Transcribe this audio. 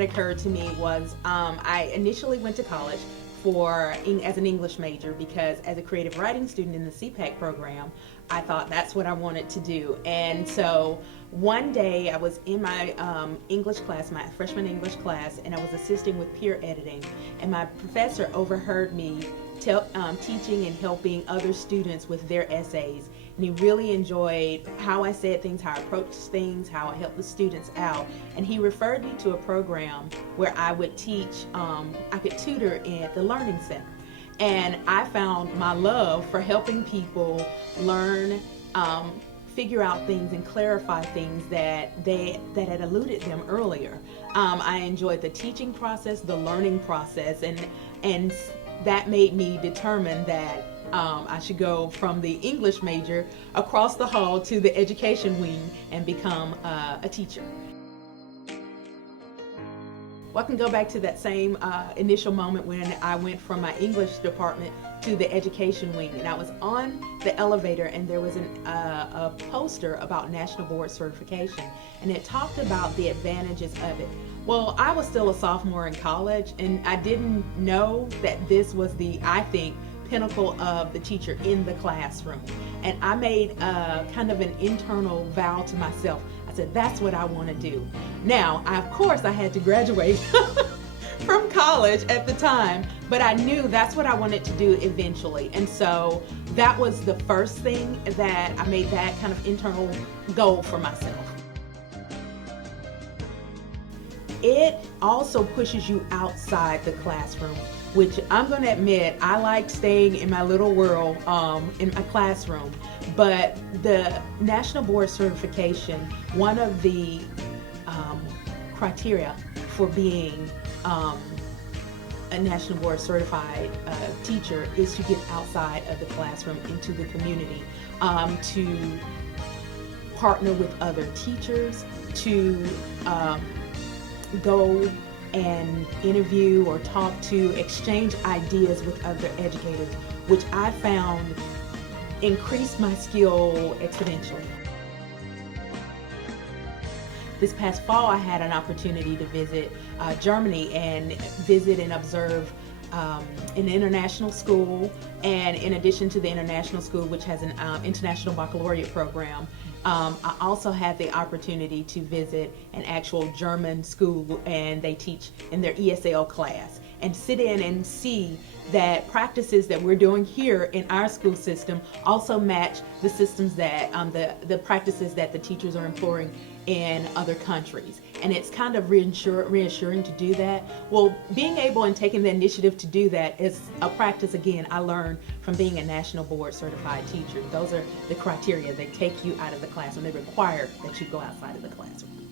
that occurred to me was I initially went to college as an English major, because as a creative writing student in the CPAC program, I thought that's what I wanted to do. And so one day I was in my English class, my freshman English class, and I was assisting with peer editing, and my professor overheard me teaching and helping other students with their essays. And he really enjoyed how I said things, how I approached things, how I helped the students out. And he referred me to a program where I would teach, I could tutor at the Learning Center. And I found my love for helping people learn, figure out things and clarify things that had eluded them earlier. I enjoyed the teaching process, the learning process, and that made me determine that I should go from the English major across the hall to the education wing and become a teacher. Well, I can go back to that same initial moment when I went from my English department to the education wing, and I was on the elevator, and there was a poster about National Board Certification, and it talked about the advantages of it. Well, I was still a sophomore in college, and I didn't know that this was the, I think, pinnacle of the teacher in the classroom. And I made kind of an internal vow to myself. I said, that's what I want to do. Now, of course, I had to graduate from college at the time, but I knew that's what I wanted to do eventually. And so that was the first thing that I made that kind of internal goal for myself. It also pushes you outside the classroom, which I'm going to admit, I like staying in my little world in my classroom. But the National Board Certification, one of the criteria for being a National Board Certified teacher is to get outside of the classroom into the community, to partner with other teachers, to go and interview or talk to, exchange ideas with other educators, which I found increased my skill exponentially. This past fall, I had an opportunity to visit Germany and visit and observe an international school, and in addition to the international school, which has an international baccalaureate program, I also had the opportunity to visit an actual German school, and they teach in their ESL class, and sit in and see that practices that we're doing here in our school system also match the systems that the practices that the teachers are employing in other countries. And it's kind of reassuring to do that. Well, being able and taking the initiative to do that is a practice, again, I learned from being a National Board Certified teacher. Those are the criteria. They take you out of the classroom. They require that you go outside of the classroom.